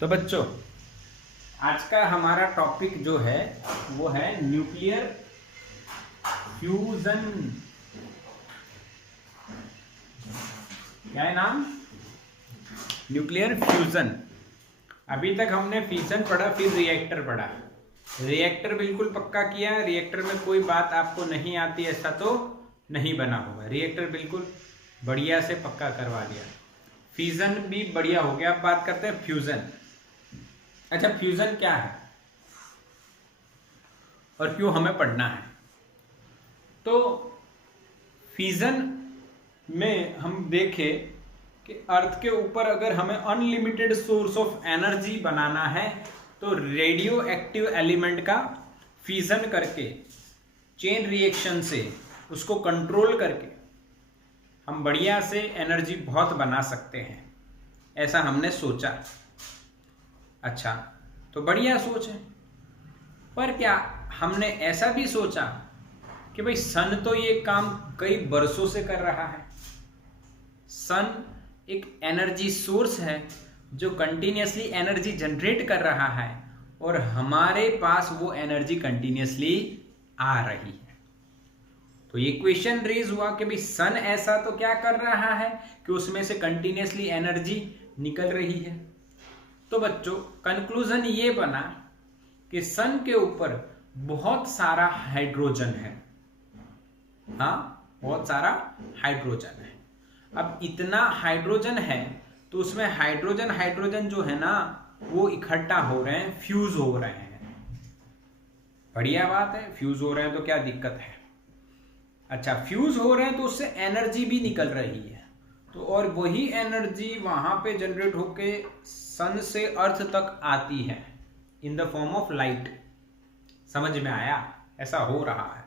तो बच्चों, आज का हमारा टॉपिक जो है वो है न्यूक्लियर फ्यूजन। क्या है नाम? Nuclear fusion. अभी तक हमने फिशन पढ़ा, फिर रिएक्टर पढ़ा। रिएक्टर बिल्कुल पक्का किया। रिएक्टर में कोई बात आपको नहीं आती ऐसा तो नहीं बना होगा। रिएक्टर बिल्कुल बढ़िया से पक्का करवा दिया। फ्यूजन भी बढ़िया हो गया। अब बात करते हैं फ्यूजन। अच्छा, फ्यूजन क्या है और क्यों हमें पढ़ना है? तो फ्यूजन में हम देखें कि अर्थ के ऊपर अगर हमें अनलिमिटेड सोर्स ऑफ एनर्जी बनाना है तो रेडियो एक्टिव एलिमेंट का फ्यूजन करके चेन रिएक्शन से उसको कंट्रोल करके हम बढ़िया से एनर्जी बहुत बना सकते हैं, ऐसा हमने सोचा। अच्छा, तो बढ़िया सोच है, पर क्या हमने ऐसा भी सोचा कि भाई सन तो ये काम कई बरसों से कर रहा है। सन एक एनर्जी सोर्स है जो कंटिन्यूसली एनर्जी जनरेट कर रहा है और हमारे पास वो एनर्जी कंटिन्यूसली आ रही है। तो ये क्वेश्चन रेज हुआ कि भाई सन ऐसा तो क्या कर रहा है कि उसमें से कंटिन्यूसली एनर्जी निकल रही है। तो बच्चों, कंक्लूजन ये बना कि सन के ऊपर बहुत सारा हाइड्रोजन है। हाँ, बहुत सारा हाइड्रोजन है। अब इतना हाइड्रोजन है तो उसमें हाइड्रोजन जो है ना वो इकट्ठा हो रहे हैं, फ्यूज हो रहे हैं। बढ़िया बात है, फ्यूज हो रहे हैं तो क्या दिक्कत है। अच्छा, फ्यूज हो रहे हैं तो उससे एनर्जी भी निकल रही है, तो और वही एनर्जी वहां पे जनरेट होके सन से अर्थ तक आती है in the form of light. समझ में आया? ऐसा हो रहा है।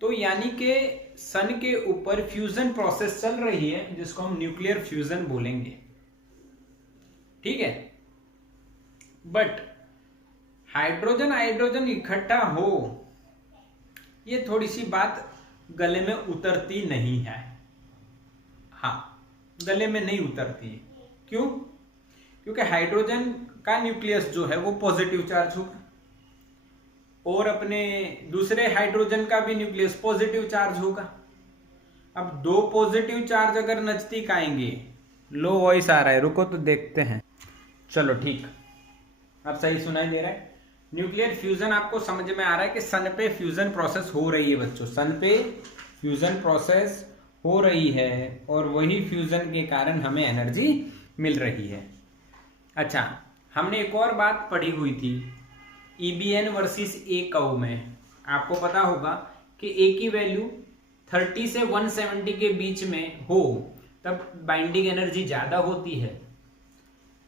तो यानी कि सन के ऊपर फ्यूजन प्रोसेस चल रही है जिसको हम न्यूक्लियर फ्यूजन बोलेंगे। ठीक है, बट हाइड्रोजन इकट्ठा हो, ये थोड़ी सी बात गले में उतरती नहीं है। हाँ, गले में नहीं उतरती है। क्यों? क्योंकि हाइड्रोजन का न्यूक्लियस जो है वो पॉजिटिव चार्ज होगा और अपने दूसरे हाइड्रोजन का भी न्यूक्लियस पॉजिटिव चार्ज होगा। अब दो पॉजिटिव चार्ज अगर नजदीक आएंगे, लो वॉइस आ रहा है, रुको तो देखते हैं। चलो ठीक, अब सही सुनाई दे रहा है। न्यूक्लियर फ्यूजन आपको समझ में आ रहा है कि सन पे फ्यूजन प्रोसेस हो रही है बच्चों। सन पे फ्यूजन प्रोसेस हो रही है और वही फ्यूजन के कारण हमें एनर्जी मिल रही है। अच्छा, हमने एक और बात पढ़ी हुई थी EBN वर्सेस ए कर्व में। आपको पता होगा कि ए की वैल्यू 30 से 170 के बीच में हो तब बाइंडिंग एनर्जी ज्यादा होती है,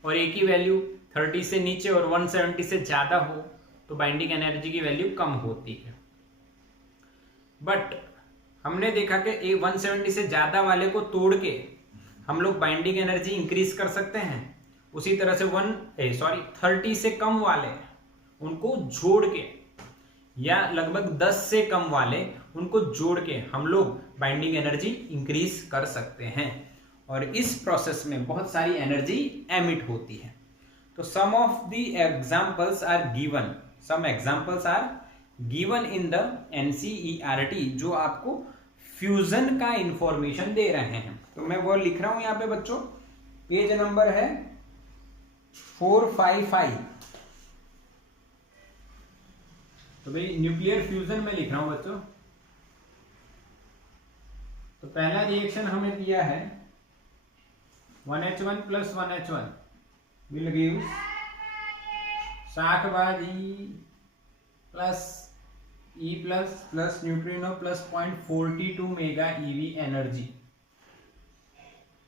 और ए की वैल्यू 30 से नीचे और 170 से ज्यादा हो तो बाइंडिंग एनर्जी की वैल्यू कम होती है। बट हमने देखा कि ए 170 से ज्यादा वाले को तोड़ के हम लोग बाइंडिंग एनर्जी इंक्रीज कर सकते हैं। उसी तरह से 30 से कम वाले उनको जोड़ के, या लगभग 10 से कम वाले उनको जोड़ के हम लोग बाइंडिंग एनर्जी इंक्रीज कर सकते हैं, और इस प्रोसेस में बहुत सारी एनर्जी एमिट होती है। तो some of the examples are given, some examples are given in the NCERT, जो आपको फ्यूजन का इंफॉर्मेशन दे रहे हैं। तो मैं वो लिख रहा हूं यहां पे बच्चों, पेज नंबर है 455। तो भाई न्यूक्लियर फ्यूजन में लिख रहा हूं बच्चों। तो पहला रिएक्शन हमें दिया है 1H1 + 1H1 will give शाखबाजी plus E plus neutrino plus 0.42 mega EV energy.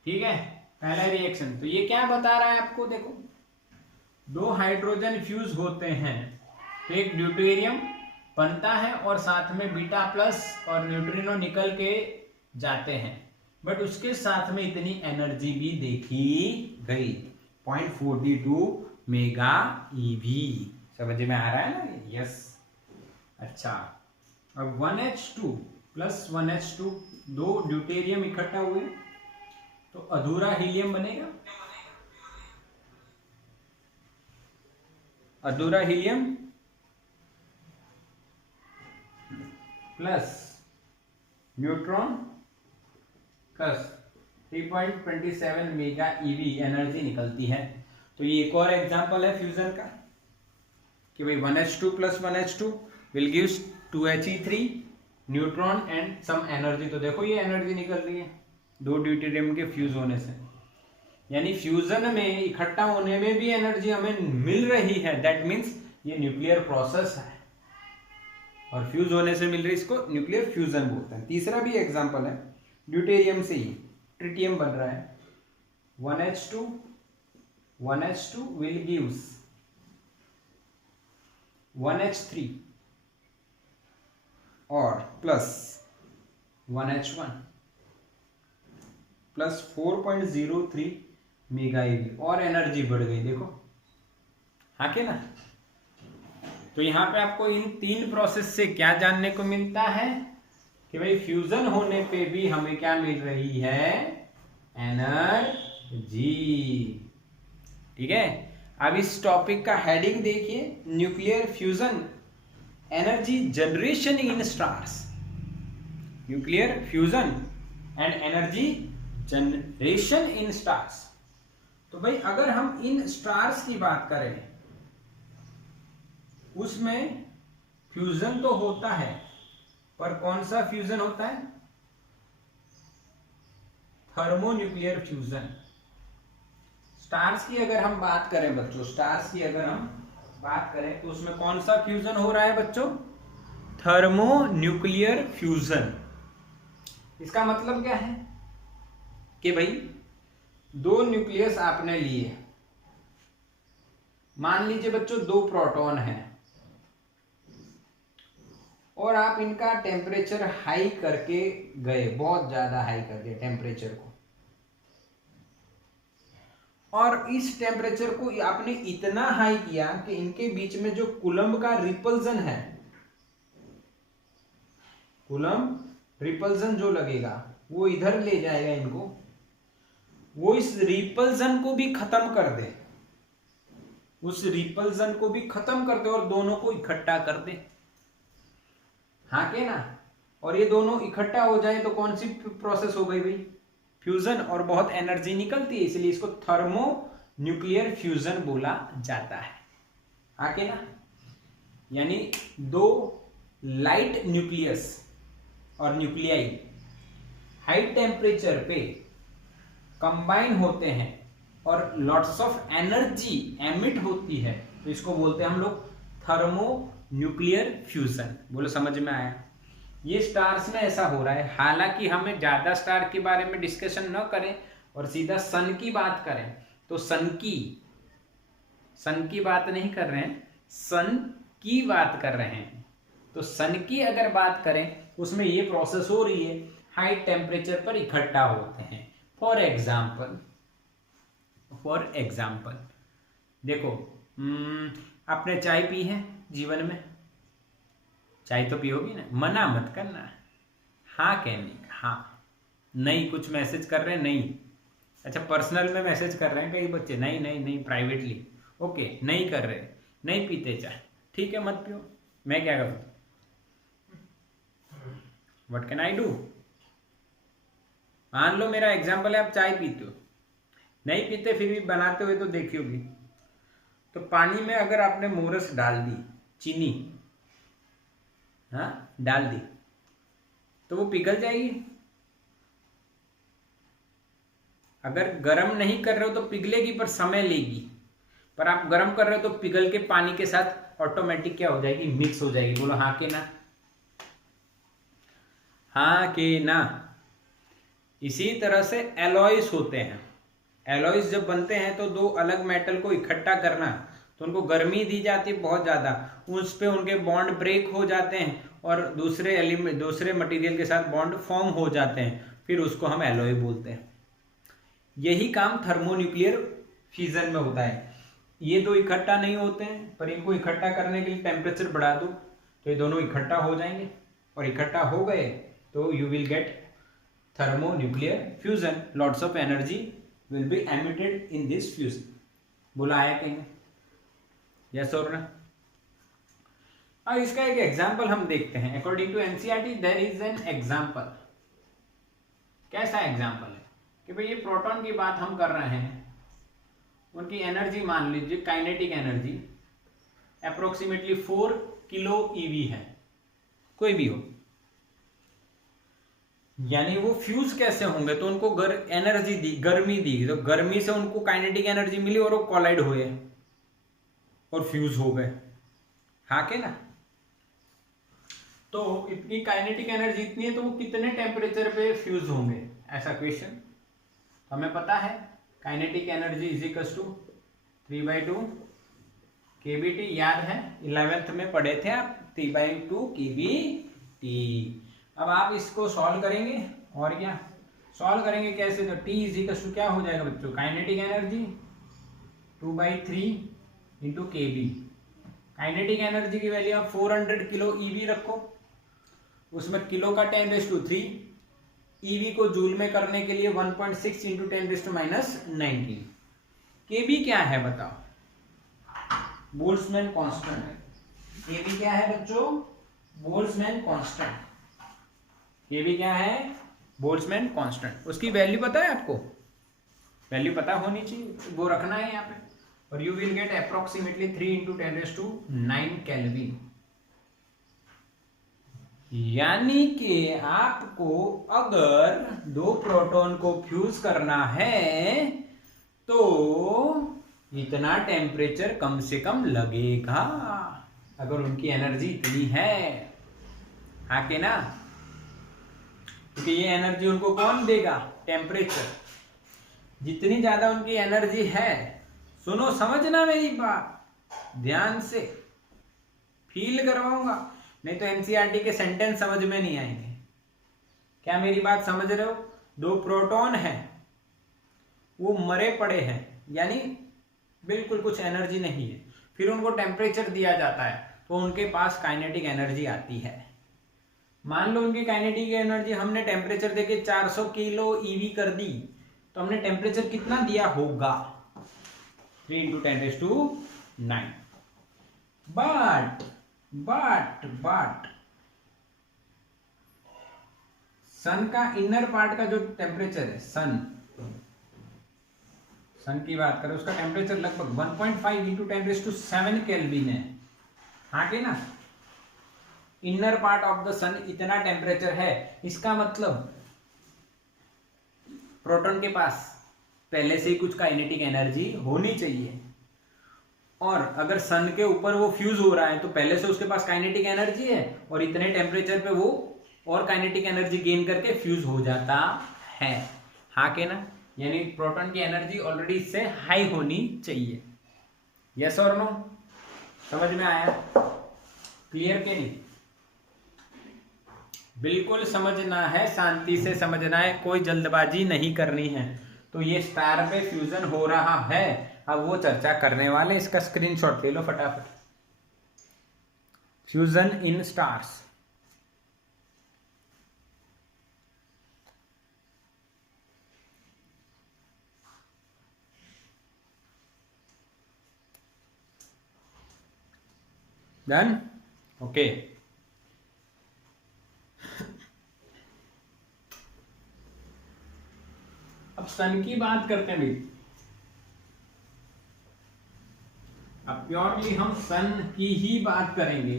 ठीक है, पहला रिएक्शन। तो ये क्या बता रहा है आपको? देखो, दो हाइड्रोजन फ्यूज होते हैं तो एक ड्यूटेरियम बनता है और साथ में बीटा प्लस और न्यूट्रिनो निकल के जाते हैं, बट उसके साथ में इतनी एनर्जी भी देखी गई, 0.42 मेगा EV। समझ में आ रहा है ना? यस। अच्छा, अब 1H2 + 1H2, दो ड्यूटेरियम इकट्ठा हुए तो अधूरा हीलियम बनेगा। अधूरा helium plus neutron plus 3.27 mega EV energy निकलती है। तो ये एक और एग्जांपल है फ्यूजन का कि भाई 1H2 plus 1H2 will gives 2He3 neutron and some energy. तो देखो ये एनर्जी निकल रही है दो ड्यूटेरियम के फ्यूज होने से, यानी फ्यूजन में इकट्ठा होने में भी एनर्जी हमें मिल रही है। दैट मीन्स ये न्यूक्लियर प्रोसेस है और फ्यूज होने से मिल रही, इसको न्यूक्लियर फ्यूजन बोलते हैं। तीसरा भी एग्जांपल है, ड्यूटेरियम से ही ट्रिटियम बन रहा है। 1H2 विल गिव्स 1H3 और plus 1H1 plus 4.03 mega EV, और एनर्जी बढ़ गई देखो, हाँ के ना। तो यहाँ पे आपको इन तीन प्रोसेस से क्या जानने को मिलता है कि भाई फ्यूजन होने पे भी हमें क्या मिल रही है, एनर्जी। ठीक है, अब इस टॉपिक का हेडिंग देखिए, nuclear fusion energy generation in stars. Nuclear fusion and energy generation in stars. तो भाई अगर हम इन स्टार्स की बात करें, उसमें फ्यूजन तो होता है, पर कौन सा फ्यूजन होता है, थर्मोन्यूक्लियर फ्यूजन। स्टार्स की अगर हम बात करें बच्चों, स्टार्स की अगर हम बात करें तो उसमें कौन सा फ्यूजन हो रहा है बच्चों, थर्मोन्यूक्लियर फ्यूजन। इसका मतलब क्या है कि भाई दो न्यूक्लियस आपने लिए, मान लीजिए बच्चों दो प्रोटॉन हैं और आप इनका टेम्परेचर हाई करके गए, बहुत ज्यादा हाई कर दिया टेम्परेचर को, और इस टेम्परेचर को आपने इतना हाई किया कि इनके बीच में जो कूलम्ब का रिपल्जन है, कूलम्ब रिपल्जन जो लगेगा वो इधर ले जाएगा इनको, वो इस रिपल्जन को भी खत्म कर दे, उस रिपल्जन को भी खत्म कर दे और दोनों को इकट्ठा कर दे, हाँ के ना। और ये दोनों इकट्ठा हो जाए तो कौन सी प्रोसेस हो गई भाई, फ्यूजन, और बहुत एनर्जी निकलती है, इसलिए इसको थर्मो न्यूक्लियर फ्यूजन बोला जाता है, हाँ के ना। यानी दो लाइट न्यूक्लियस और न्यूक्लियाई हाई टेम्परेचर पे कंबाइन होते हैं और लॉट्स ऑफ एनर्जी एमिट होती है, तो इसको बोलते हैं हम लोग थर्मो न्यूक्लियर फ्यूजन। बोलो समझ में आया। ये स्टार्स में ऐसा हो रहा है, हालांकि हमें ज्यादा स्टार के बारे में डिस्कशन न करें और सीधा सन की बात करें, तो सन की बात नहीं कर रहे हैं, सन की बात कर रहे हैं। तो सन की अगर बात करें उसमें ये प्रोसेस हो रही है, हाई टेम्परेचर पर इकट्ठा होते हैं। फॉर एग्जाम्पल देखो, आपने चाय पी है जीवन में, चाय तो पियोगी ना, मना मत करना, हाँ कहने का, हाँ। नहीं कुछ मैसेज कर रहे हैं, नहीं, अच्छा पर्सनल में मैसेज कर रहे हैं कई बच्चे, नहीं नहीं नहीं प्राइवेटली, ओके, नहीं कर रहे, नहीं पीते चाय, ठीक है मत पियो, मैं क्या करूँ, व्हाट कैन आई डू। मान लो मेरा एग्जाम्पल है, आप चाय पीते हो, नहीं पीते फिर भी बनाते हुए तो देखी होगी, तो पानी में अगर आपने मोरस डाल दी, चीनी हाँ डाल दी, तो वो पिघल जाएगी। अगर गर्म नहीं कर रहे हो तो पिघलेगी, पर समय लेगी, पर आप गर्म कर रहे हो तो पिघल के पानी के साथ ऑटोमेटिक क्या हो जाएगी, मिक्स हो जाएगी। बोलो हाँ के ना, हाँ के ना। इसी तरह से एलॉयस होते हैं, एलॉयस जब बनते हैं तो दो अलग मेटल को इकट्ठा करना, तो उनको गर्मी दी जाती है बहुत ज़्यादा, उस पे उनके बॉन्ड ब्रेक हो जाते हैं और दूसरे मटेरियल के साथ बॉन्ड फॉर्म हो जाते हैं, फिर उसको हम एलॉय बोलते हैं। यही काम थर्मोन्यूक्लियर फ्यूजन में होता है। ये दो इकट्ठा नहीं होते हैं, पर इनको इकट्ठा करने के लिए टेम्परेचर बढ़ा दो तो ये दोनों इकट्ठा हो जाएंगे, और इकट्ठा हो गए तो you will get thermonuclear fusion. Lots of energy will be emitted in this fusion. बोला आया कहीं, यस और ना। अब इसका एक एग्जाम्पल हम देखते हैं। According to NCERT there is an example. कैसा एग्जाम्पल है कि भाई ये प्रोटॉन की बात हम कर रहे हैं, उनकी एनर्जी मान लीजिए kinetic energy approximately 4 kilo EV है, कोई भी हो, यानी वो फ्यूज कैसे होंगे, तो उनको एनर्जी दी, गर्मी दी, तो गर्मी से उनको काइनेटिक एनर्जी मिली और वो कोलाइड हुए और फ्यूज हो गए, हाँ के ना। तो इतनी काइनेटिक एनर्जी इतनी है तो वो कितने टेम्परेचर पे फ्यूज होंगे, ऐसा क्वेश्चन। हमें पता है kinetic energy is equals to 3/2 kBT, याद है 11th में पढ़े थे आप, 3/2 kBT। अब आप इसको सॉल्व करेंगे और क्या सॉल्व करेंगे कैसे, तो T इज इक्वल्स टू क्या हो जाएगा बच्चों, kinetic energy 2/3 into KB। Kinetic energy की वैल्यू आप 400 किलो ईवी रखो, उसमें किलो का 10⁻3, ईवी को जूल में करने के लिए 1.6 इंटू 10⁻19। केबी क्या है बताओ, बोल्ट्जमैन कांस्टेंट। केबी क्या है बच्चों, बोल्ट्जमैन कांस्टेंट। केबी क्या है, बोल्ट्जमैन कांस्टेंट। उसकी वैल्यू पता है आपको, वैल्यू पता होनी चाहिए, वो रखना है यहाँ पे। और you will get approximately 3 into 10⁻9 kelvin. यानी कि आपको अगर 2 प्रोटॉन को फ्यूज करना है तो इतना टेम्परेचर कम से कम लगेगा, अगर उनकी एनर्जी इतनी है, हाँ के ना। क्योंकि ये एनर्जी उनको कौन देगा, टेम्परेचर। जितनी ज्यादा उनकी एनर्जी है, सुनो समझना मेरी बात ध्यान से, फील करवाऊंगा, नहीं तो एनसीईआरटी के सेंटेंस समझ में नहीं आएंगे। क्या मेरी बात समझ रहे हो, 2 प्रोटॉन है, वो मरे पड़े हैं, यानी बिल्कुल कुछ एनर्जी नहीं है, फिर उनको टेम्परेचर दिया जाता है तो उनके पास काइनेटिक एनर्जी आती है। मान लो उनकी काइनेटिक एनर्जी हमने टेम्परेचर देके 400 किलो ईवी कर दी, तो हमने टेम्परेचर कितना दिया होगा, 3 इंटू 10⁻9। बट सन का इनर पार्ट का जो टेम्परेचर है, सन की बात करें, उसका टेम्परेचर लगभग 1.5 इंटू 10⁻7 केल्विन है, हाँ के ना। इनर पार्ट ऑफ द सन इतना टेम्परेचर है, इसका मतलब प्रोटॉन के पास पहले से ही कुछ काइनेटिक एनर्जी होनी चाहिए, और अगर सन के ऊपर वो फ्यूज हो रहा है तो पहले से उसके पास काइनेटिक एनर्जी है, और इतने टेम्परेचर पे वो और काइनेटिक एनर्जी गेन करके फ्यूज हो जाता है, हाँ के ना। यानी प्रोटॉन की एनर्जी ऑलरेडी इससे हाई होनी चाहिए, यस और नो। समझ में आया, क्लियर के नहीं, बिल्कुल समझना है, शांति से समझना है, कोई जल्दबाजी नहीं करनी है। तो ये स्टार पे फ्यूजन हो रहा है, अब वो चर्चा करने वाले, इसका स्क्रीनशॉट ले लो फटाफट। फ्यूजन इन स्टार्स, डन, ओके। अब सन की बात करते हैं भाई, अब प्योरली हम सन की ही बात करेंगे।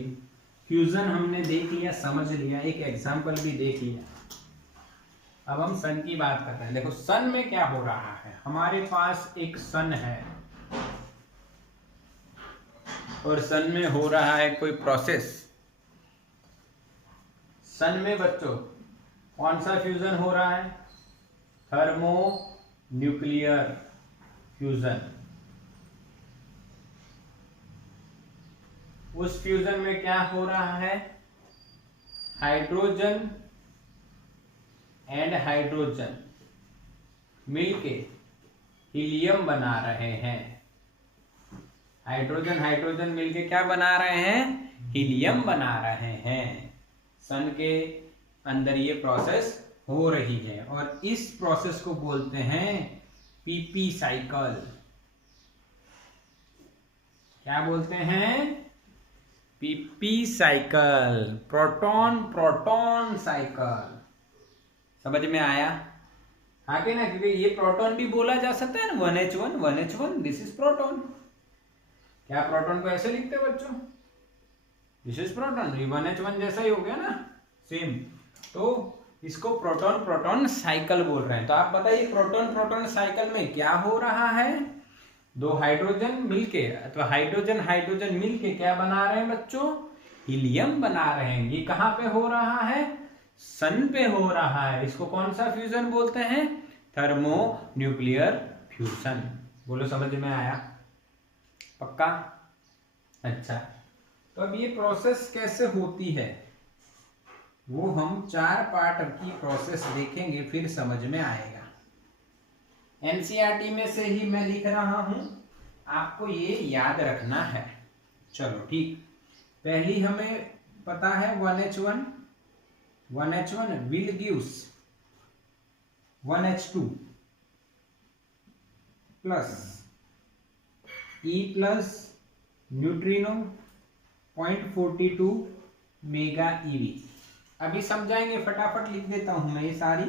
फ्यूजन हमने देख लिया, समझ लिया, एक एग्जांपल भी देख लिया, अब हम सन की बात करते हैं। देखो सन में क्या हो रहा है, हमारे पास एक सन है और सन में हो रहा है कोई प्रोसेस। सन में बच्चों कौन सा फ्यूजन हो रहा है, थर्मो न्यूक्लियर फ्यूजन। उस फ्यूजन में क्या हो रहा है, हाइड्रोजन एंड हाइड्रोजन मिलके हीलियम बना रहे हैं। हाइड्रोजन हाइड्रोजन मिलके क्या बना रहे हैं, हीलियम बना रहे हैं। सन के अंदर ये प्रोसेस हो रही है और इस प्रोसेस को बोलते हैं पीपी साइकिल। क्या बोलते हैं? PP cycle, proton proton cycle. समझ में आया? हाँ कि ना, क्योंकि ये प्रोटॉन भी बोला जा सकता है ना, 1H1 1H1 this is proton. क्या प्रोटॉन को ऐसे लिखते हैं बच्चों? दिस इज प्रोटॉन, ये 1H1 जैसा ही हो गया ना, सेम। तो इसको प्रोटॉन प्रोटॉन साइकिल बोल रहे हैं। तो आप बताइए प्रोटॉन प्रोटॉन साइकिल में क्या हो रहा है? दो हाइड्रोजन मिलके अथवा हाइड्रोजन हाइड्रोजन मिलके क्या बना रहे हैं बच्चों? हीलियम बना रहे हैं। ये कहां पे हो रहा है? सन पे हो रहा है। इसको कौन सा फ्यूजन बोलते हैं? Thermo nuclear fusion. बोलो समझ में आया? पक्का? अच्छा, तो अब ये प्रोसेस कैसे होती है वो हम 4 पार्ट की प्रोसेस देखेंगे, फिर समझ में आएगा। एनसीईआरटी में से ही मैं लिख रहा हूं, आपको ये याद रखना है। चलो ठीक, पहली हमें पता है 1H1 will gives 1H2 plus E plus neutrino 0.42 mega EV। अभी समझाएंगे, फटाफट लिख देता हूं मैं ये सारी।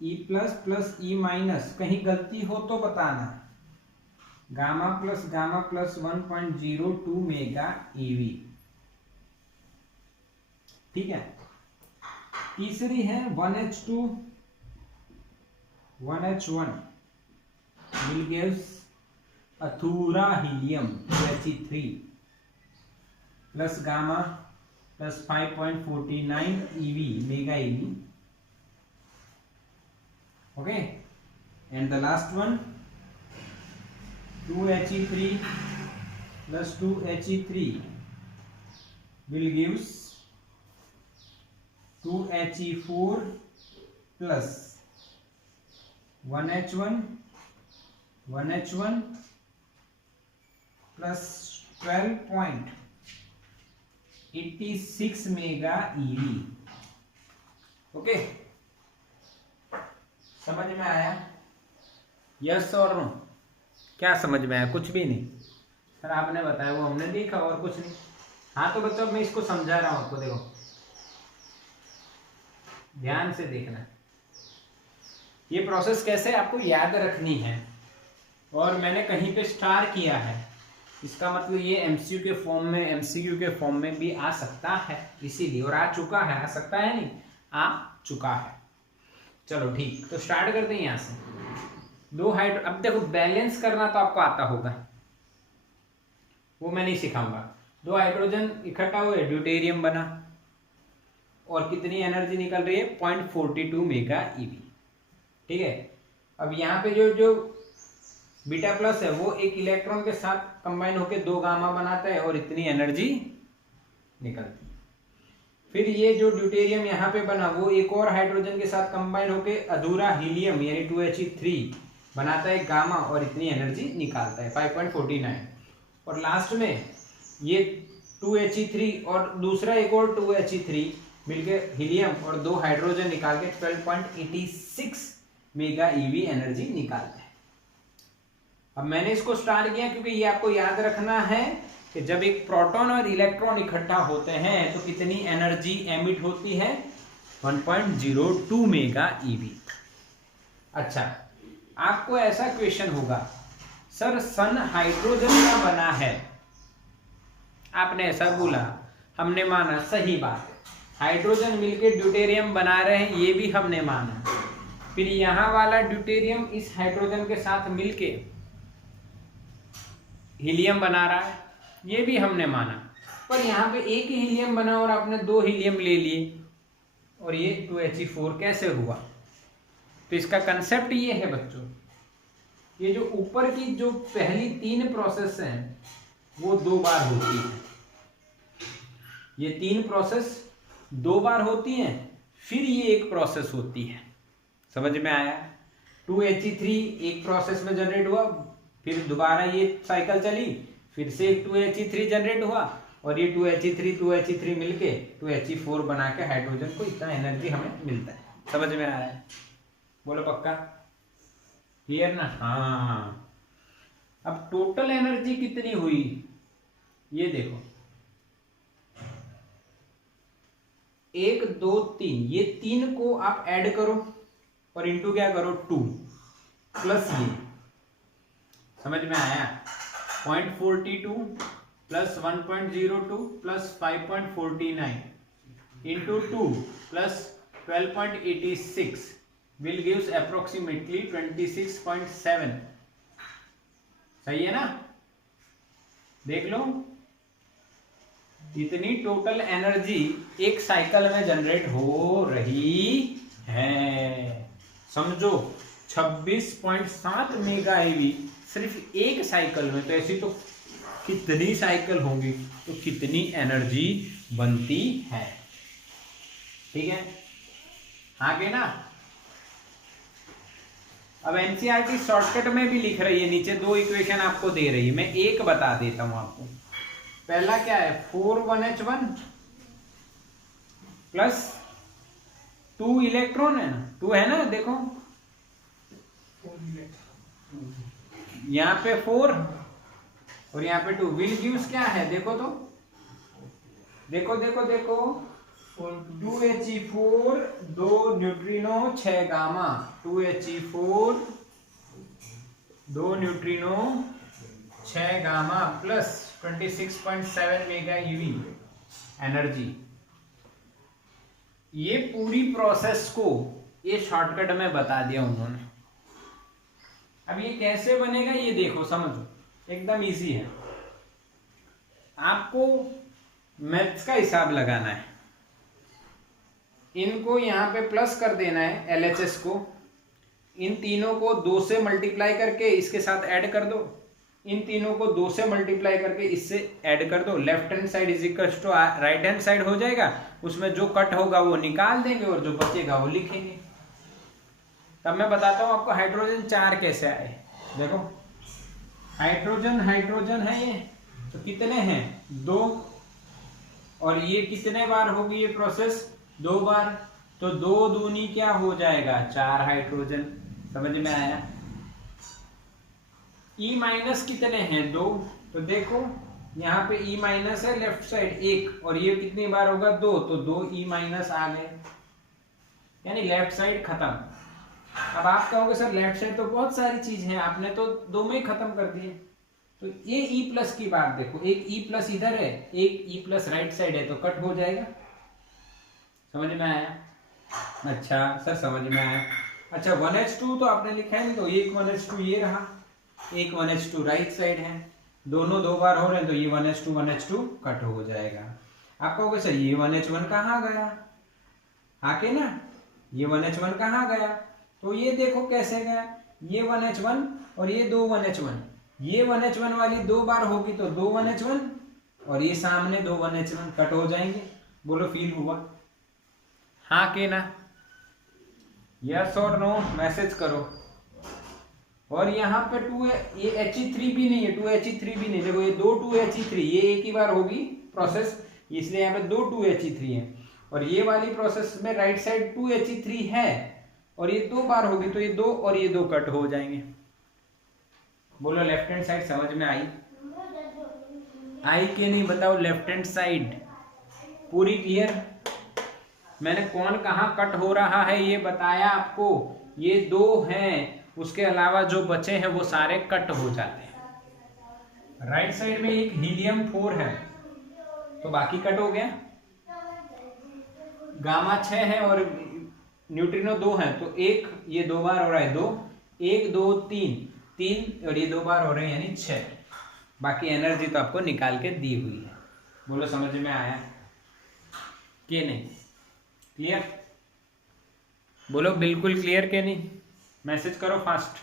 E plus plus E minus, कहीं गलती हो तो बताना। Gamma plus 1.02 mega EV। ठीक है। तीसरी है 1H2 1H1 विल गिव्स अथूरा helium 2He3 plus gamma plus 5.49 EV mega EV। Okay, and the last one 2He3 plus 2He3 will gives 2He4 plus 1H1 plus 12.86 mega EV। Okay, समझ में आया? Yes और no? क्या समझ में आया? कुछ भी नहीं सर, आपने बताया वो हमने देखा और कुछ नहीं। हाँ तो बच्चों मैं इसको समझा रहा हूं आपको, देखो ध्यान से देखना। ये प्रोसेस कैसे आपको याद रखनी है, और मैंने कहीं पे स्टार किया है, इसका मतलब ये एमसीक्यू के फॉर्म में भी आ सकता है, इसीलिए। और आ चुका है, आ सकता है नहीं, आ चुका है। चलो ठीक, तो स्टार्ट करते हैं यहां से। अब देखो बैलेंस करना तो आपको आता होगा, वो मैं नहीं सिखाऊंगा। 2 हाइड्रोजन इकट्ठा हुए, ड्यूटेरियम बना, और कितनी एनर्जी निकल रही है? 0.42 मेगा EV। ठीक है। अब यहाँ पे जो बीटा प्लस है वो एक इलेक्ट्रॉन के साथ कंबाइन होकर 2 गामा बनाता है और इतनी एनर्जी निकलती है। फिर ये जो ड्यूटेरियम यहाँ पे बना वो एक और हाइड्रोजन के साथ कंबाइन होकर अधूरा हीलियम यानी 2He3 बनाता है गामा और इतनी एनर्जी निकालता है 5.49। और लास्ट में ये 2He3 और दूसरा एक और 2He3 मिलकर हीलियम और 2 हाइड्रोजन निकाल के 12.86 मेगा EV एनर्जी निकालते हैं। अब मैंने इसको स्टार किया क्योंकि ये आपको याद रखना है कि जब एक प्रोटॉन और इलेक्ट्रॉन इकट्ठा होते हैं तो कितनी एनर्जी एमिट होती है? 1.02 मेगा EV। अच्छा, आपको ऐसा क्वेश्चन होगा, सर सन हाइड्रोजन का बना है, आपने ऐसा बोला, हमने माना, सही बात है। हाइड्रोजन मिलके ड्यूटेरियम बना रहे हैं, ये भी हमने माना। फिर यहां वाला ड्यूटेरियम इस हाइड्रोजन के साथ मिलके हीलियम बना रहा है, ये भी हमने माना। पर यहाँ पे एक ही हीलियम बना और आपने 2 हीलियम ले लिए, और ये 2He4 कैसे हुआ? तो इसका कंसेप्ट ये है बच्चों, ये जो ऊपर की जो पहली 3 प्रोसेस हैं वो 2 बार होती है। ये 3 प्रोसेस 2 बार होती हैं, फिर ये एक प्रोसेस होती है। समझ में आया? 2He3 एक प्रोसेस में जनरेट हुआ, फिर दोबारा ये साइकिल चली, फिर से 2He3 जनरेट हुआ, और ये 2He3 मिलके 2He4 बना के हाइड्रोजन को इतना एनर्जी हमें मिलता है। समझ में आ रहा है? बोलो पक्का? क्लियर ना? हाँ। अब टोटल एनर्जी कितनी हुई ये देखो, 1 2 3, ये 3 को आप ऐड करो और इंटू क्या करो 2 प्लस ये, समझ में आया? 0.42 plus 1.02 plus 5.49 into 2 plus 12.86 will gives approximately 26.7। सही है ना? देख लो, इतनी टोटल एनर्जी एक साइकिल में जनरेट हो रही है। समझो 26.7 मेगा ईवी सिर्फ एक साइकिल में, तो ऐसी तो कितनी साइकिल होंगी, तो कितनी एनर्जी बनती है। ठीक है, आगे ना। अब एनसीईआरटी शॉर्टकट में भी लिख रही है, नीचे 2 इक्वेशन आपको दे रही है, मैं एक बता देता हूं आपको। पहला क्या है, 4 1h1 प्लस 2 इलेक्ट्रॉन है ना, 2 है ना, देखो यहाँ पे 4 और यहाँ पे 2, विल गिव्स क्या है देखो, तो देखो देखो देखो 2He4 2 neutrino 6 gamma, 2He4 2 neutrino 6 gamma plus 26.7 mega EV energy. ये पूरी प्रोसेस को ये शॉर्टकट में बता दिया उन्होंने। अब ये कैसे बनेगा ये देखो, समझो, एकदम इजी है। आपको मैथ्स का हिसाब लगाना है, इनको यहां पे प्लस कर देना है LHS को, इन तीनों को 2 से मल्टीप्लाई करके इसके साथ ऐड कर दो, इन तीनों को 2 से मल्टीप्लाई करके इससे ऐड कर दो, left hand side is equal to right hand side हो जाएगा, उसमें जो कट होगा वो निकाल देंगे और जो बचेगा वो लिखेंगे। तब मैं बताता हूं आपको हाइड्रोजन 4 कैसे आए। देखो हाइड्रोजन हाइड्रोजन है ये, तो कितने हैं 2, और ये कितने बार होगी ये प्रोसेस 2 बार, तो 2 दूनी क्या हो जाएगा 4 हाइड्रोजन। समझ में आया? E माइनस कितने हैं 2, तो देखो यहाँ पे E माइनस है लेफ्ट साइड 1, और ये कितनी बार होगा 2, तो 2 E माइनस आ गए, यानी लेफ्ट साइड खत्म। अब आप कहोगे सर लेफ्ट साइड तो बहुत सारी चीज है, आपने तो 2 में ही खत्म कर दिए। तो ये E प्लस की बात देखो, एक E प्लस इधर है, एक E प्लस राइट साइड है, तो कट हो जाएगा। समझ में आया? अच्छा सर समझ में आया। अच्छा 1H2 तो आपने लिखा है, तो एक 1H2 ये रहा, एक 1H2 राइट साइड है, दोनों 2 बार हो रहे हैं, तो ये 1H2 कट हो जाएगा। आप कहोगे सर ये 1H1 कहाँ गया, आके ना ये 1H1 कहाँ गया, तो ये देखो कैसे गया, ये 1H1 और ये 2 1H1, ये 1H1 वाली 2 बार होगी तो 2 1H1, और ये सामने 2 1H1 कट हो जाएंगे। बोलो फील हुआ? हाँ के ना, यस और नो मैसेज करो। और यहाँ पे 2 है, ये He3 भी नहीं है, 2He3 भी नहीं, देखो ये 2 2He3, ये एक ही बार होगी प्रोसेस, इसलिए यहाँ पे 2 2He3 है, और ये वाली प्रोसेस में राइट साइड 2He3 है, और ये 2 बार होगी, तो ये 2 और ये 2 कट हो जाएंगे। बोलो लेफ्ट हैंड साइड समझ में आई? आई के नहीं बताओ, लेफ्ट हैंड साइड पूरी क्लियर? मैंने कौन कहाँ कट हो रहा है ये बताया आपको, ये 2 हैं, उसके अलावा जो बचे हैं वो सारे कट हो जाते हैं। राइट साइड में एक हीलियम 4 है, तो बाकी कट हो गया, गामा 6 है और न्यूट्रिनो 2 है, तो एक ये 2 बार हो रहा है 2, 1 2 3 और ये 2 बार हो रहे हैं यानी 6। बाकी एनर्जी तो आपको निकाल के दी हुई है। बोलो समझ में आया कि नहीं? क्लियर? बोलो बिल्कुल क्लियर के नहीं? मैसेज करो फास्ट।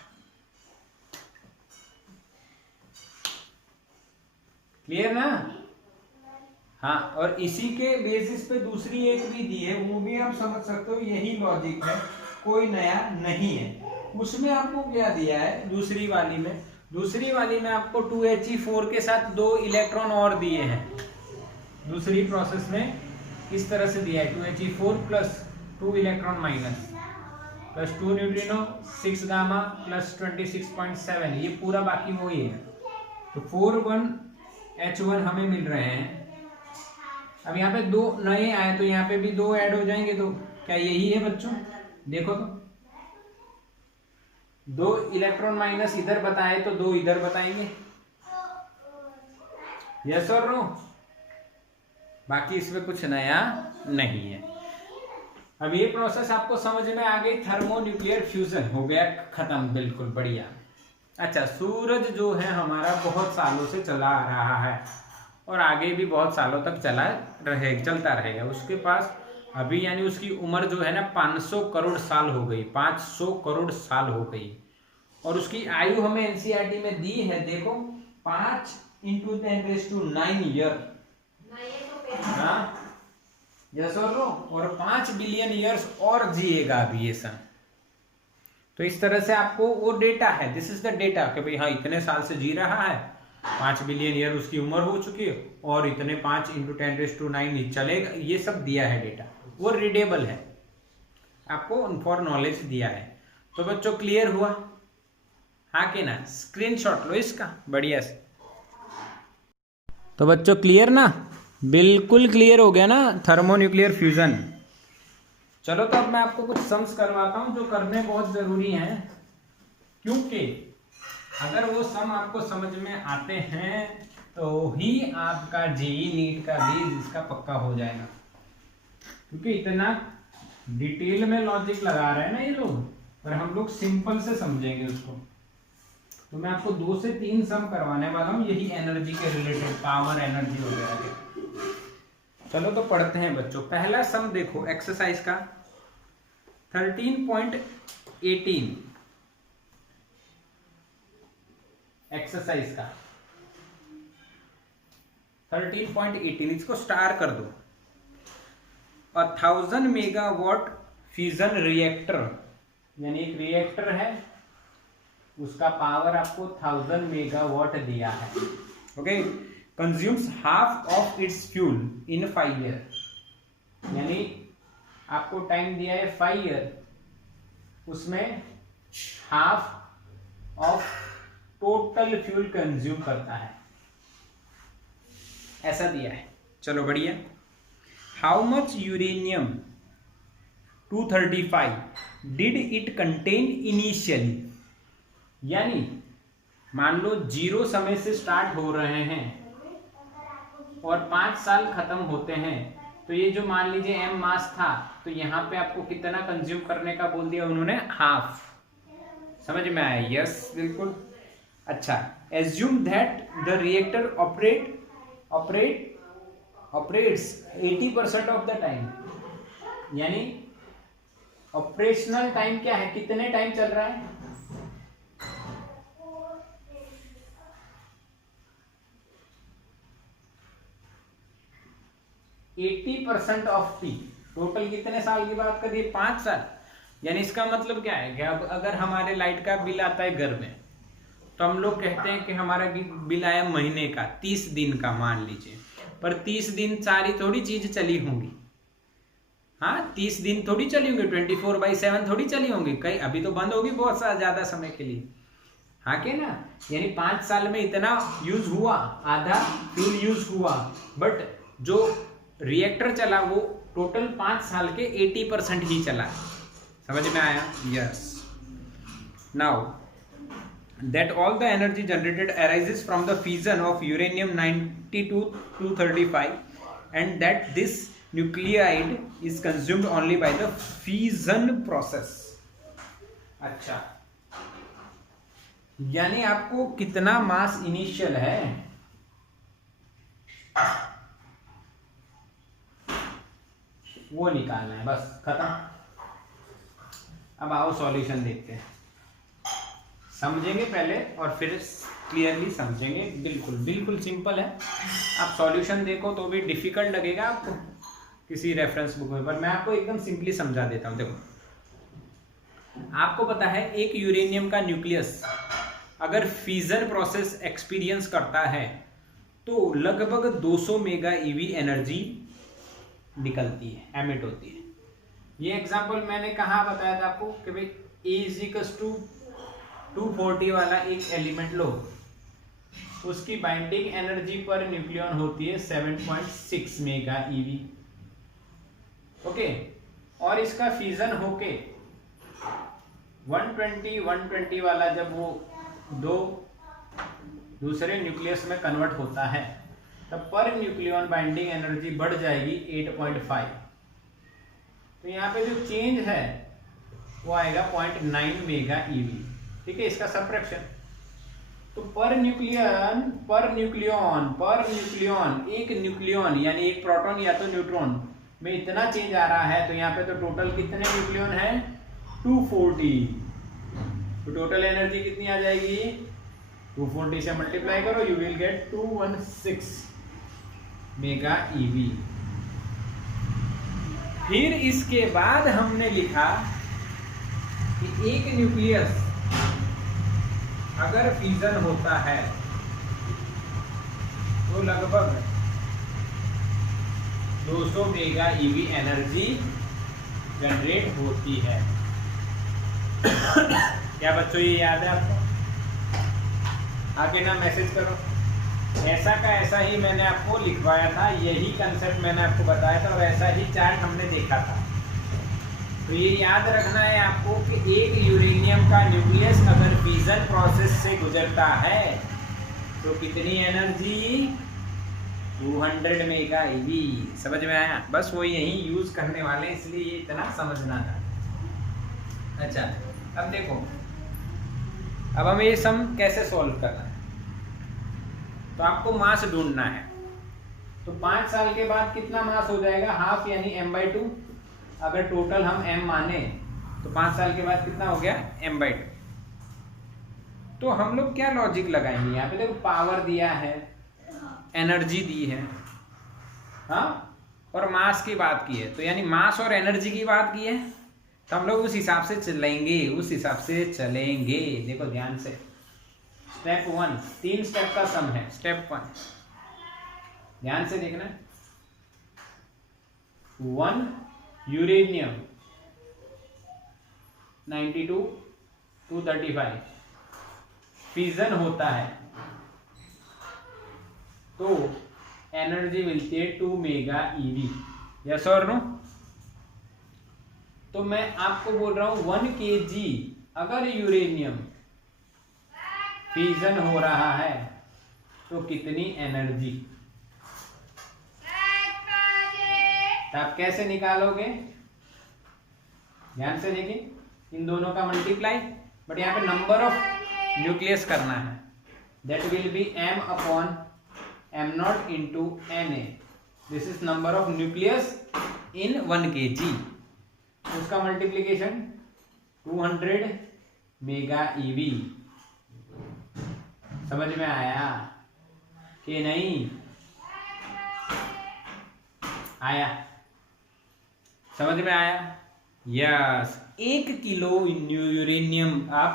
क्लियर ना? हाँ, और इसी के बेसिस पे दूसरी एक भी दी है, वो भी आप समझ सकते हो, यही लॉजिक है, कोई नया नहीं है। उसमें आपको क्या दिया है दूसरी वाली में? दूसरी वाली में आपको 2He4 के साथ 2 इलेक्ट्रॉन और दिए हैं। दूसरी प्रोसेस में इस तरह से दिया है 2He4 plus 2 electron minus plus 2 neutrino 6 gamma plus 26.7, ये पूरा बाकी वही है। तो 41H1 हमें मिल रहे हैं। अब यहाँ पे 2 नए आए तो यहाँ पे भी 2 ऐड हो जाएंगे, तो क्या यही है बच्चों? देखो तो 2 इलेक्ट्रॉन माइनस इधर बताए तो 2 इधर बताएंगे, यस और नो? बाकी इसमें कुछ नया नहीं है। अब ये प्रोसेस आपको समझ में आ गई, थर्मोन्यूक्लियर फ्यूजन हो गया खत्म, बिल्कुल बढ़िया। अच्छा, सूरज जो है हमारा बहुत सालों से चला आ रहा है और आगे भी बहुत सालों तक चलता रहेगा। उसके पास अभी यानी उसकी उम्र जो है ना 500 करोड़ साल हो गई, 500 करोड़ साल हो गई। और उसकी आयु हमें एनसीईआरटी में दी है, देखो 5 × 10⁹ ईयर, हाँ यस और नो? और 5 बिलियन ईयर्स और जिएगा अभी ये सन। तो इस तरह से आपको वो डेटा है, दिस इज द डेटा कि भाई हाँ इतने साल से जी रहा है, 5 बिलियन ईयर उसकी उम्र हो चुकी है और इतने 5 × 10⁹ चलेगा, ये सब दिया है डेटा, वो रीडेबल है, आपको फॉर नॉलेज दिया है। तो बच्चों क्लियर हुआ? हाँ कि ना? स्क्रीनशॉट लो इसका बढ़िया से। तो बच्चों क्लियर ना? बिल्कुल क्लियर हो गया ना थर्मोन्यूक्लियर फ्यूजन। चलो तो अब मैं आपको कुछ सम्स करवाता हूं जो करने बहुत जरूरी हैं, क्योंकि अगर वो सम आपको समझ में आते हैं तो ही आपका जेईई नीट का बेस इसका पक्का हो जाएगा। क्योंकि इतना डिटेल में लॉजिक लगा रहे हैं ना ये लोग, पर हम लोग सिंपल से समझेंगे उसको। तो मैं आपको 2 से 3 सम करवाने वाला हूँ, यही एनर्जी के रिलेटेड, पावर एनर्जी वगैरह के। चलो तो पढ़ते हैं बच्चों। पहला सम देखो एक्सरसाइज का 13.18 एक्सरसाइज का 13.18, इसको स्टार कर दो। 1000 मेगावाट फ्यूजन रिएक्टर, यानी एक रिएक्टर है उसका पावर आपको 1000 मेगावाट दिया है, okay. Consumes half of its fuel in 5 year, यानी आपको टाइम दिया है 5 ईयर, उसमें half of total fuel consume करता है, ऐसा दिया है। चलो बढ़िया। How much uranium 235 did it contain initially, यानी मान लो 0 समय से स्टार्ट हो रहे हैं और 5 साल खत्म होते हैं, तो ये जो मान लीजिए m मास था, तो यहाँ पे आपको कितना कंज्यूम करने का बोल दिया उन्होंने? हाफ। समझ में आया? यस बिल्कुल। अच्छा, assume that the reactor operates 80% of the time, यानी ऑपरेशनल टाइम क्या है, कितने टाइम चल रहा है? %80 ऑफ टी। टोटल कितने साल की बात करिए? 5 साल। यानी इसका मतलब क्या है कि अब अगर हमारे लाइट का बिल आता है घर में, तो हम लोग कहते हैं कि हमारा बिल आया महीने का, 30 दिन का मान लीजिए, पर 30 दिन सारी थोड़ी चीज चली होंगी, हाँ 30 दिन थोड़ी चली होंगी, 24/7 थोड़ी चली होंगी, कई अभी तो बंद होगी बहुत सा ज्यादा समय के लिए, हाँ के ना? यानी 5 साल में इतना यूज हुआ, आधा फ्यूल यूज हुआ, बट जो रिएक्टर चला वो टोटल 5 साल के 80% ही चला। समझ में आया? Yes. Now that all the energy generated arises from the fission of uranium 92-235 and that this nuclide is consumed only by the fission process। अच्छा, यानी आपको कितना मास इनिशियल है वो निकालना है, बस खत्म। अब आओ सॉल्यूशन देखते हैं, समझेंगे पहले और फिर क्लियरली समझेंगे। बिल्कुल बिल्कुल सिंपल है। आप सॉल्यूशन देखो तो भी डिफिकल्ट लगेगा आपको किसी रेफरेंस बुक में, पर मैं आपको एकदम सिंपली समझा देता हूं। देखो, आपको पता है एक यूरेनियम का न्यूक्लियस अगर फ्यूजन प्रोसेस एक्सपीरियंस करता है तो लगभग 200 मेगा ईवी एनर्जी निकलती है, एमिट होती है। ये एग्जांपल मैंने कहाँ बताया था आपको कि भाई A = 240 वाला एक एलिमेंट लो, उसकी बाइंडिंग एनर्जी पर न्यूक्लियन होती है 7.6 मेगा ईवी। ओके, और इसका फ्यूजन होके 120 वाला जब वो दो दूसरे न्यूक्लियस में कन्वर्ट होता है तब पर न्यूक्लियन बाइंडिंग एनर्जी बढ़ जाएगी 8.5। तो यहाँ पे जो चेंज है वो आएगा 0.9 मेगा ईवी। ठीक है, इसका सबट्रैक्शन। तो पर न्यूक्लियन एक न्यूक्लियन यानी एक प्रोटॉन या तो न्यूट्रॉन में इतना चेंज आ रहा है, तो यहाँ पे तो टोटल कितने न्यूक्लियन है 240। तो टोटल एनर्जी कितनी आ जाएगी 240 से मल्टीप्लाई करो, you will get 216 mega EV. फिर इसके बाद हमने लिखा कि एक न्यूक्लियस अगर फ्यूजन होता है तो लगभग 200 मेगा ईवी एनर्जी जनरेट होती है। क्या बच्चों ये याद है आपको? आगे ना मैसेज करो। ऐसा का ऐसा ही मैंने आपको लिखवाया था, यही कंसेप्ट मैंने आपको बताया था और ऐसा ही चार्ट हमने देखा था। तो ये याद रखना है आपको कि एक यूरेनियम का न्यूक्लियस अगर फ्यूजन प्रोसेस से गुजरता है तो कितनी एनर्जी 200 मेगा ईवी। समझ में आया? बस वो यही यूज करने वाले, इसलिए ये इतना समझना था। अच्छा, अब देखो, अब हमें ये सम कैसे सॉल्व करना है। तो आपको मास ढूंढना है। तो 5 साल के बाद कितना मास हो जाएगा, हाफ यानी m/2। अगर टोटल हम m माने तो 5 साल के बाद कितना हो गया m/2। तो हम लोग क्या लॉजिक लगाएंगे? यहाँ पे देखो पावर दिया है, एनर्जी दी है, हाँ, और मास की बात की है। तो यानी मास और एनर्जी की बात की है, तो हम लोग उस हिसाब से चलेंगे। देखो ध्यान से, स्टेप 1, 3 स्टेप का सम है। स्टेप 1 ध्यान से देखना, 1 यूरेनियम 92 235 फ्यूजन होता है तो एनर्जी मिलती है 2 मेगा ईवी। यस और नो? तो मैं आपको बोल रहा हूं 1 kg अगर यूरेनियम फ्यूजन हो रहा है तो कितनी एनर्जी। तो आप कैसे निकालोगे? ध्यान से देखिए, इन दोनों का मल्टीप्लाई, बट यहाँ पे नंबर ऑफ न्यूक्लियस करना है। That will be m/m0 into Na। This is number of nucleus in 1 kg। उसका मल्टीप्लीकेशन 200 मेगा ईवी। समझ में आया कि नहीं आया? समझ में आया? यस। 1 किलो यूरेनियम आप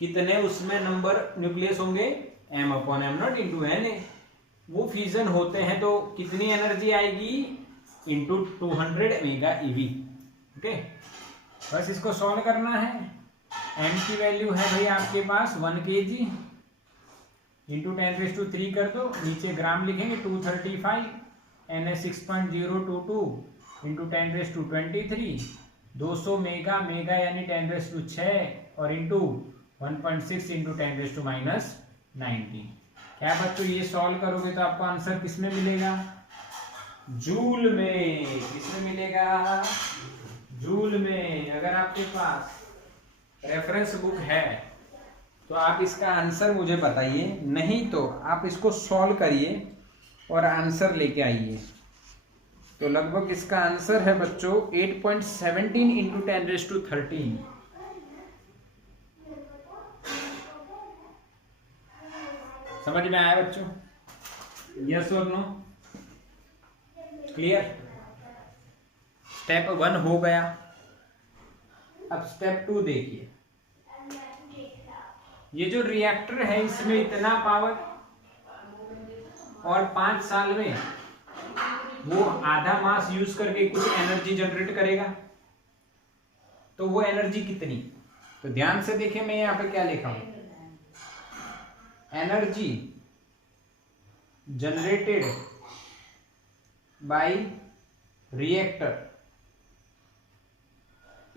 कितने उसमें नंबर न्यूक्लियस होंगे m/m0 into Na। वो फ्यूजन होते हैं तो कितनी एनर्जी आएगी इंटू 200 मेगा ईवी। ओके, बस इसको सॉल्व करना है। m की वैल्यू है भाई आपके पास 1 kg इंटू 10⁻³ कर दो, नीचे ग्राम लिखेंगे 235, Na 6.022 इंटू 10⁻23, 200 मेगा यानी 10⁻6 और इंटू 1.6 इंटू 10⁻⁻19। क्या बच्चों ये सॉल्व करोगे तो आपको आंसर किसमें मिलेगा? जूल में। किसमें मिलेगा? जूल में। अगर आपके पास रेफरेंस बुक है तो आप इसका आंसर मुझे बताइए, नहीं तो आप इसको सॉल्व करिए और आंसर लेके आइए। तो लगभग इसका आंसर है बच्चों 8.17 इंटू 10⁻13। समझ में आया बच्चों? यस और नो? क्लियर? स्टेप 1 हो गया। अब स्टेप 2 देखिए। ये जो रिएक्टर है इसमें इतना पावर और 5 साल में वो आधा मास यूज करके कुछ एनर्जी जनरेट करेगा, तो वो एनर्जी कितनी? तो ध्यान से देखिए, मैं यहाँ पे क्या लिखा हूं। Energy generated by reactor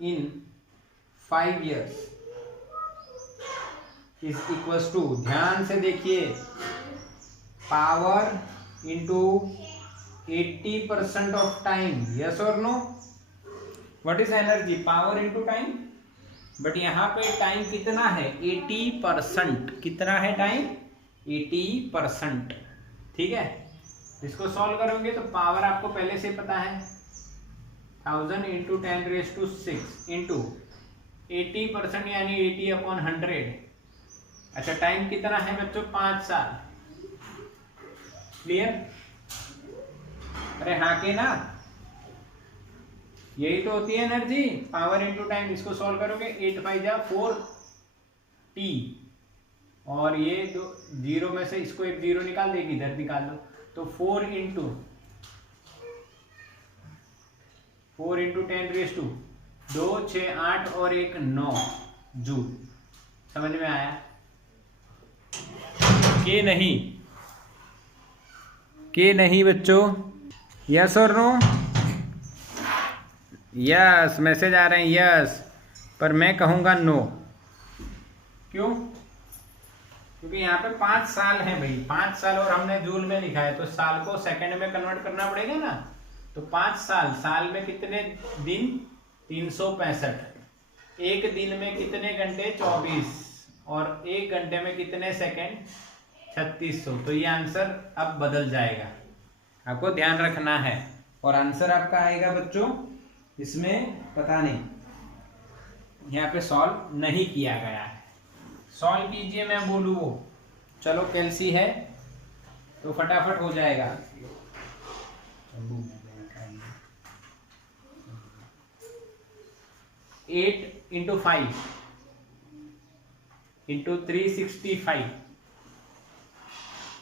in 5 years is equals to, ध्यान से देखिए, power into 80% of time, yes और no? What is energy? Power into time, but यहाँ पे टाइम कितना है? 80%। कितना है टाइम? 80%। ठीक है, इसको सॉल्व करोगे तो पावर आपको पहले से पता है, 1000 इंटू 10⁶ इंटू 80% यानी 80/100। अच्छा, टाइम कितना है बच्चों? 5 साल। क्लियर? अरे हाँ के ना, यही तो होती है एनर्जी, पावर इंटू टाइम। इसको सॉल्व करोगे 8 5 जा 4t, और ये दो जीरो में से इसको एक जीरो निकाल देगी, इधर निकाल दो, तो 4 इंटू 10⁻², 2 6 8 और 1 9 जूल। समझ में आया कि नहीं? कि नहीं बच्चों? यस और नो? यस, मैसेज आ रहे हैं यस, पर मैं कहूँगा नो। क्यों? क्योंकि यहाँ पे 5 साल है भाई, 5 साल, और हमने जूल में लिखा है, तो साल को सेकंड में कन्वर्ट करना पड़ेगा ना। तो 5 साल, साल में कितने दिन? 365। एक दिन में कितने घंटे? 24, और एक घंटे में कितने सेकंड? 3600। तो ये आंसर अब बदल जाएगा, आपको ध्यान रखना है। और आंसर आपका आएगा बच्चों, इसमें पता नहीं, यहाँ पे सॉल्व नहीं किया गया है। सॉल्व कीजिए, मैं बोलूँ वो। चलो, कैलसी है तो फटाफट हो जाएगा। 8 इंटू 5 इंटू 365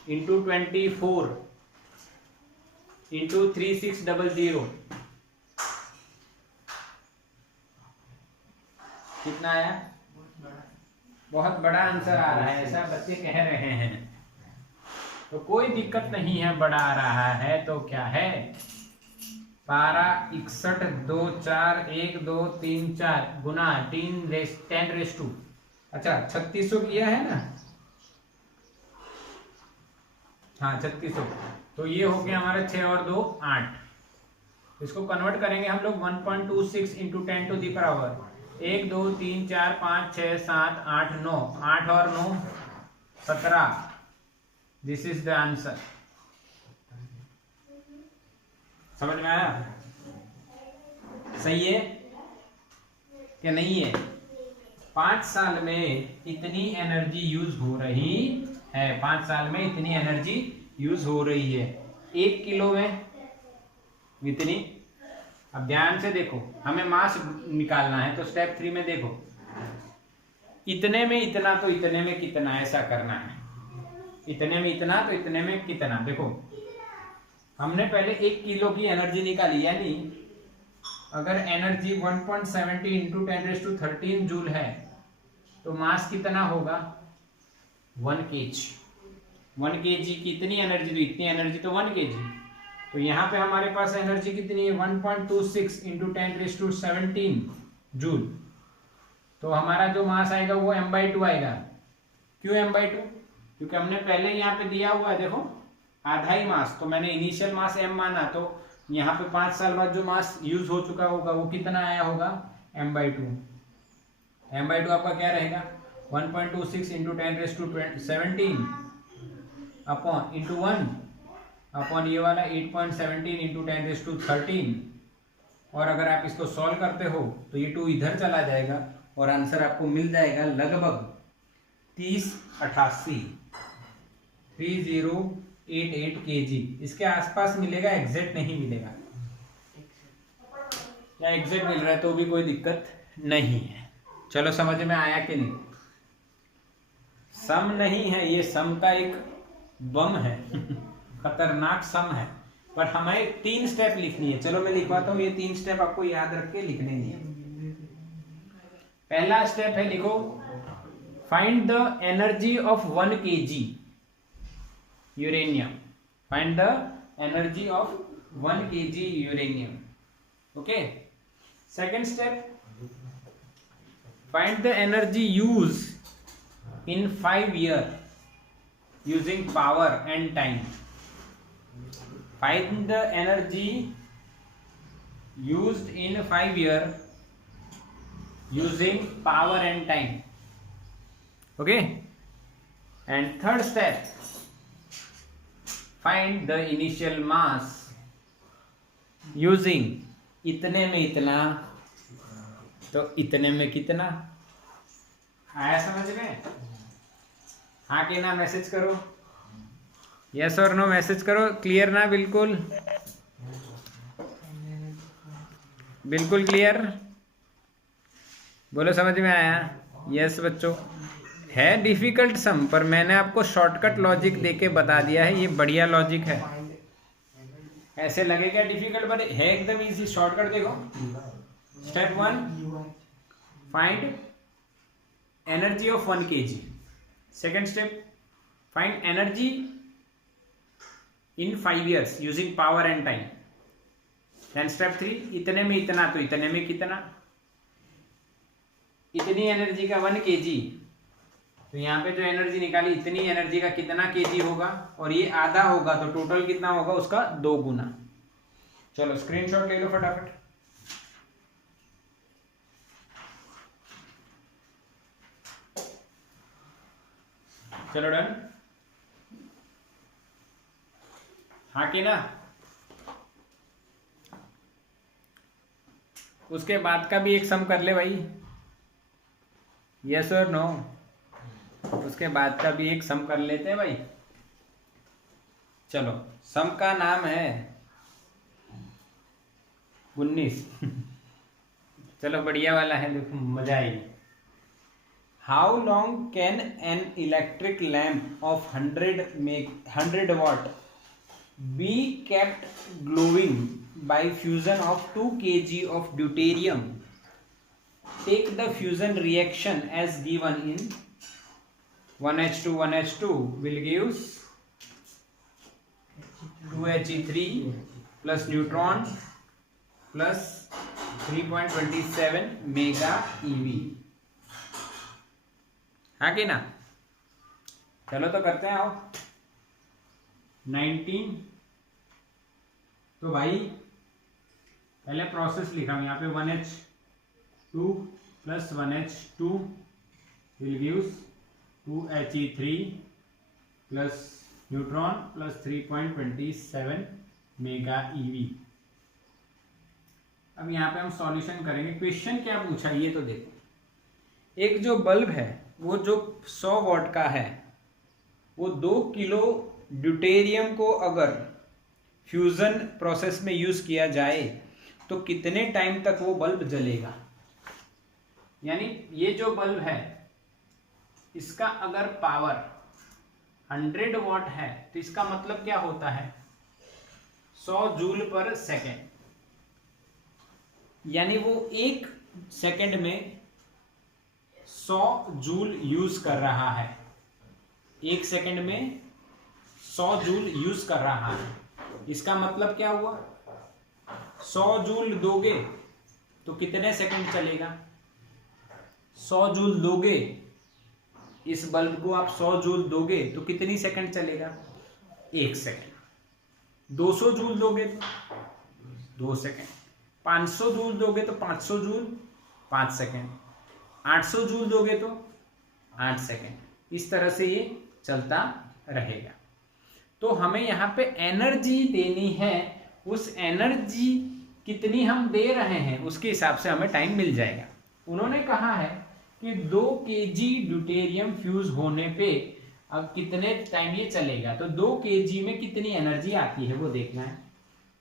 इंटू 24 इंटू 3600, कितना आया? बहुत बड़ा आंसर आ रहा है, ऐसा बच्चे कह रहे हैं। तो कोई दिक्कत नहीं है, बड़ा आ रहा है तो क्या है? 12 61 2 4 1 2 3 4 गुना 10⁻²। अच्छा, 3600 किया है ना? हाँ, 3600। तो ये हो गया हमारे 6 और 2 8। इसको कन्वर्ट करेंगे हम लोग 1.26 इंटू 10⁻⁴। 1 2 3 4 5 6 7 8 9, 8 और 9 17। This is the answer. समझ में आया? सही है कि नहीं है? 5 साल में इतनी एनर्जी यूज हो रही है, 5 साल में इतनी एनर्जी यूज हो रही है। 1 किलो में इतनी। अब ध्यान से देखो, हमें मास निकालना है, तो स्टेप 3 में देखो, इतने में इतना तो इतने में कितना, ऐसा करना है। इतने में इतना तो इतने में कितना। देखो, हमने पहले 1 किलो की एनर्जी निकाली, यानी अगर एनर्जी 1.70 इंटू 10⁻13 जूल है, तो मास कितना होगा? 1 kg। 1 kg की इतनी एनर्जी, तो इतनी एनर्जी तो 1 kg। तो यहाँ पे हमारे पास एनर्जी कितनी है? 1.26 इंटू 10⁻17 जूल। तो हमारा जो मास आएगा वो m/2 आएगा। क्यों m/2? क्योंकि हमने पहले यहाँ पे दिया हुआ है, देखो, आधा ही मास, तो मैंने इनिशियल मास m माना, तो यहाँ पे 5 साल बाद जो मास यूज हो चुका होगा वो कितना आया होगा? m/2। m/2 आपका क्या रहेगा? 1.26 इंटू 10⁻17 अपॉन इंटू 1 अपॉन ये वाला 8.17 इंटू 10⁻13। और अगर आप इसको सॉल्व करते हो तो ये 2 इधर चला जाएगा, और आंसर आपको मिल जाएगा लगभग 3088 3088 kg। इसके आसपास मिलेगा, एग्जैक्ट नहीं मिलेगा, या एग्जैक्ट मिल रहा है तो भी कोई दिक्कत नहीं है। चलो, समझ में आया कि नहीं? सम नहीं है ये, सम का एक बम है खतरनाक सम है, पर हमें 3 स्टेप लिखनी है। चलो मैं लिखवाता हूँ, ये 3 स्टेप आपको याद रख के लिखने नहीं। पहला स्टेप है, लिखो, find the energy of 1 kg uranium. Find the energy of 1 kg uranium. Okay. Second step, find the energy use in 5 years using power and time. Find the energy used in 5 years using power and time. Okay. And third step, find the initial mass using इतने में इतना तो इतने में कितना. आया समझ में? हाँ कि ना मैसेज करो, यस और नो मैसेज करो. क्लियर ना? बिल्कुल बिल्कुल क्लियर. बोलो समझ में आया? यस बच्चों. है डिफिकल्ट सम, पर मैंने आपको शॉर्टकट लॉजिक देके बता दिया है. ये बढ़िया लॉजिक है. ऐसे लगेगा डिफिकल्ट पर है एकदम इजी. शॉर्टकट देखो. Step 1, find energy of 1 kg. Second step, find energy in 5 years using power and time. Then step 3, इतने में इतना तो इतने में कितना. इतनी एनर्जी का 1 kg, तो यहाँ पे जो एनर्जी निकाली इतनी एनर्जी का कितना kg होगा, और ये आधा होगा तो टोटल कितना होगा उसका 2 गुना. चलो स्क्रीनशॉट ले लो फटाफट. चलो डन. हाँ कि ना? उसके बाद का भी एक सम कर ले भाई. यस और नो? उसके बाद का भी एक सम कर लेते हैं भाई. चलो सम का नाम है 19. चलो बढ़िया वाला है, देखो मजा आएगी. How long can an electric lamp of 100 watt be kept glowing by fusion of 2 kg of deuterium? Take the fusion reaction as given in 1H2 1H2 will give 2He3 plus neutron plus 3.27 mega eV. हाँ कि ना? चलो तो करते हैं. आओ 19. तो भाई पहले प्रोसेस लिखा हूं यहाँ पे. 1H2 plus 1H2 will give 2He3 plus neutron plus 3.27 mega eV. अब यहाँ पे हम सॉल्यूशन करेंगे. क्वेश्चन क्या पूछा ये तो देखो. एक जो बल्ब है वो जो 100 वॉट का है, वो 2 किलो ड्यूटेरियम को अगर फ्यूजन प्रोसेस में यूज किया जाए तो कितने टाइम तक वो बल्ब जलेगा. यानी ये जो बल्ब है इसका अगर पावर 100 वॉट है तो इसका मतलब क्या होता है 100 जूल पर सेकेंड. यानी वो 1 सेकेंड में 100 जूल यूज कर रहा है. 1 सेकेंड में 100 जूल यूज कर रहा है. इसका मतलब क्या हुआ 100 जूल दोगे तो कितने सेकंड चलेगा. 100 जूल दोगे, इस बल्ब को आप 100 जूल दोगे तो कितनी सेकंड चलेगा 1 सेकंड. 200 जूल दोगे तो 2 सेकंड. 500 जूल दोगे तो 500 जूल 5 सेकंड. 800 जूल दोगे तो 8 सेकंड. इस तरह से ये चलता रहेगा. तो हमें यहाँ पे एनर्जी देनी है. उस एनर्जी कितनी हम दे रहे हैं उसके हिसाब से हमें टाइम मिल जाएगा. उन्होंने कहा है कि 2 kg ड्यूटेरियम फ्यूज होने पे अब कितने टाइम ये चलेगा. तो 2 kg में कितनी एनर्जी आती है वो देखना है.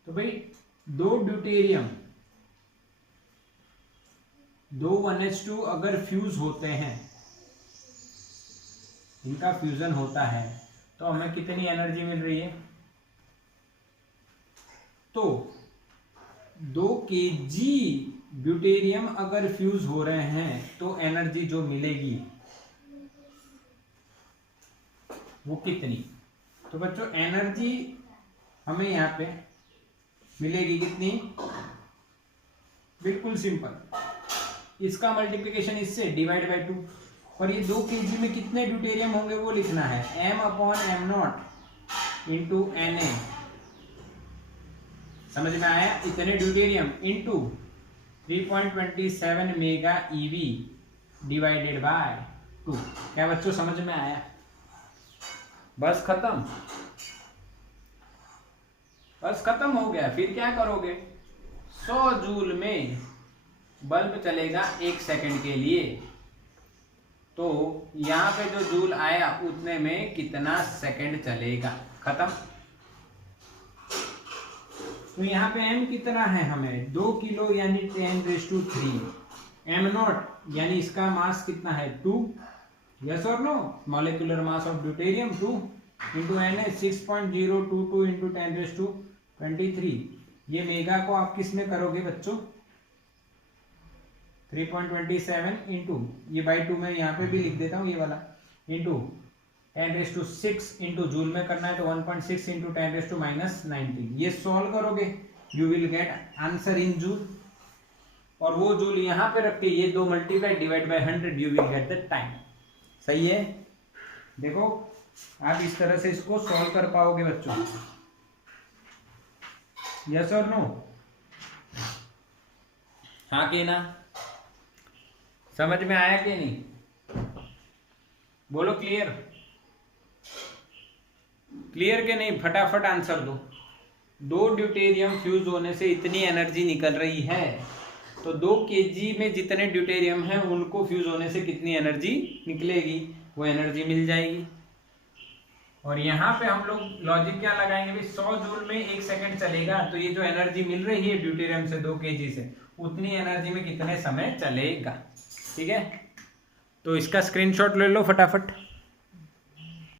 तो भाई 2 ड्यूटेरियम 2 1H2 अगर फ्यूज होते हैं, इनका फ्यूजन होता है तो हमें कितनी एनर्जी मिल रही है. तो 2 kg ड्यूटेरियम अगर फ्यूज हो रहे हैं तो एनर्जी जो मिलेगी वो कितनी. तो बच्चों एनर्जी हमें यहाँ पे मिलेगी कितनी, बिल्कुल सिंपल, इसका मल्टीप्लिकेशन इससे डिवाइड बाय 2, और ये 2 kg में कितने ड्यूटेरियम होंगे वो लिखना है, m/m0 इंटू Na, समझ में आया, इतने deuterium into 3.27 mega EV divided by 2। क्या बच्चों समझ में आया? बस खत्म, बस खत्म हो गया। फिर क्या करोगे, 100 जूल में बल्ब चलेगा 1 सेकंड के लिए, तो यहाँ पे जो जूल आया उतने में कितना सेकंड चलेगा, खत्म। तो यहाँ पे m कितना है, हमें 2 किलो यानी 10⁻³ m0 यानी इसका मास कितना है 2, यस और no, molecular mass of deuterium 2 into Na 6.022 into 10⁻23। ये मेगा को आप किस में करोगे बच्चों, 3.27 इंटू ये बाई 2 में यहाँ पे भी लिख देता हूँ ये वाला, इंटू 10⁻6 इंटू जूल में करना है तो 1.6 इंटू 10⁻⁻19। ये सॉल्व करोगे you will get answer in joule, और वो जूल यहाँ पे रख के ये 2 multiply divide by 100 you will get the time. सही है, देखो आप इस तरह से इसको सॉल्व कर पाओगे बच्चों, यस और नो, हाँ कि ना, समझ में आया कि नहीं, बोलो क्लियर, क्लियर के नहीं, फटाफट आंसर दो। 2 ड्यूटेरियम फ्यूज होने से इतनी एनर्जी निकल रही है, तो 2 kg में जितने ड्यूटेरियम हैं उनको फ्यूज होने से कितनी एनर्जी निकलेगी, वो एनर्जी मिल जाएगी। और यहाँ पे हम लोग लॉजिक क्या लगाएंगे भाई, 100 जूल में 1 सेकंड चलेगा, तो ये जो एनर्जी मिल रही है ड्यूटेरियम से 2 kg से, उतनी एनर्जी में कितने समय चलेगा। ठीक है, तो इसका स्क्रीनशॉट ले लो फटाफट।